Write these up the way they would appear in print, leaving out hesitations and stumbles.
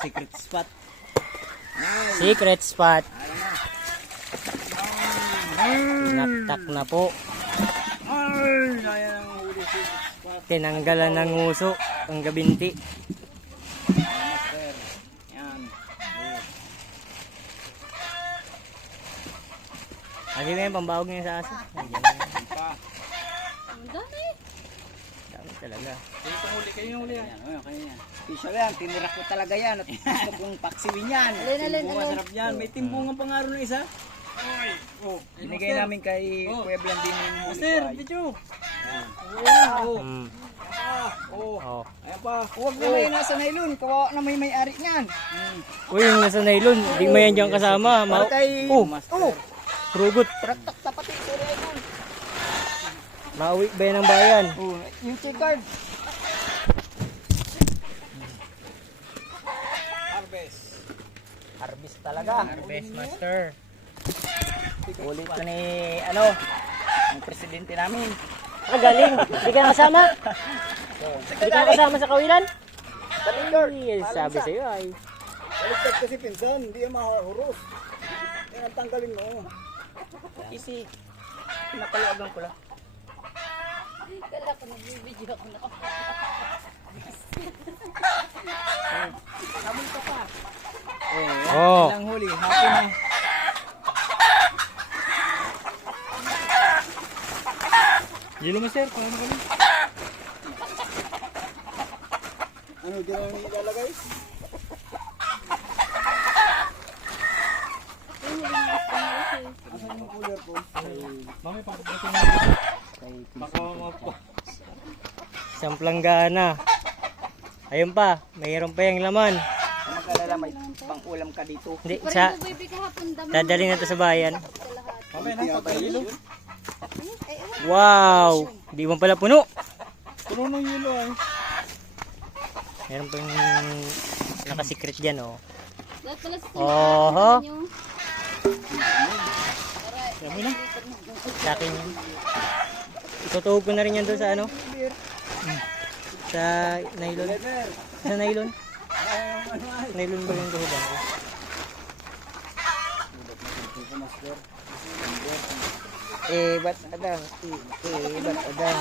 secret spot. Secret spot. Tinaktak na po. Ay, ayan ang huli secret spot. Tinanggalan ng nguso ang gabinti. Master. Yan. Kasi may pambawag niya sa aso. Ayan. Pa. Ang dami. Dami talaga. Dito huli kayo yung huli. Yan, kanya. Special yan. Tinirak ko talaga yan. At gusto kong paksiwin yan. Timbungan sarap yan. May timbungan pang araw na isa. Ay, binigay namin kay Kuya Blandino yung huli. Master, video. Oh. Ayan pa. Huwag na may nasa nylon. Kawawa na may may-ari niyan. Uy, yung nasa nylon. Di mo yan dyan kasama. Kay Oh, rugot. Traktak sa pati. Sorry, nylon. Mauwi ba yan ng bayan? Yung check card. Harvest talaga. Harvest master. Ulit ko ni ng presidente namin. Galing. Hindi ka kasama? Hindi ka kasama sa kawilan? Ay, sabi sa'yo ay. Baligtad kasi pinsan, hindi yung mahuros. Yan ang tanggalin mo. Easy. Pinapalagan ko lang. Kala ko nagbibideo ako na. Sabon ka pa. Oh. Ilang huli, happy na. Yelo mo sir, paano kami? Ano dyan ang ilalagay? Asan yung cooler po? Mami, pangkapasin mo dito. Baka po. Isang planggana. Ayun pa, mayroon pa yung laman. Kung magkalala, may pang-ulam ka dito. Hindi, Parang sa bubuibi kahapon dami. dadali na to sa bayan. Mami, nagpapahilo. Wow! Di mo pala puno. Puno ng hilo ay. Meron pa yung nakasikret dyan, oh. Lahat pala sa Oho. nyo. Sabi na. Sa akin yun. Itutuhog ko na rin yan doon sa ano? Sa nylon. Sa nylon. Nylon ba yung tuhugan ko? Ba't adang? Ba't adang?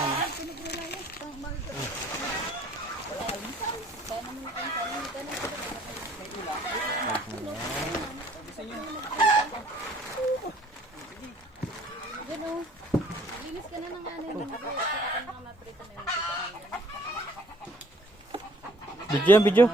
Gano. Linis ka na ng ano. Ako na maprito na yung tita. Video yan, video.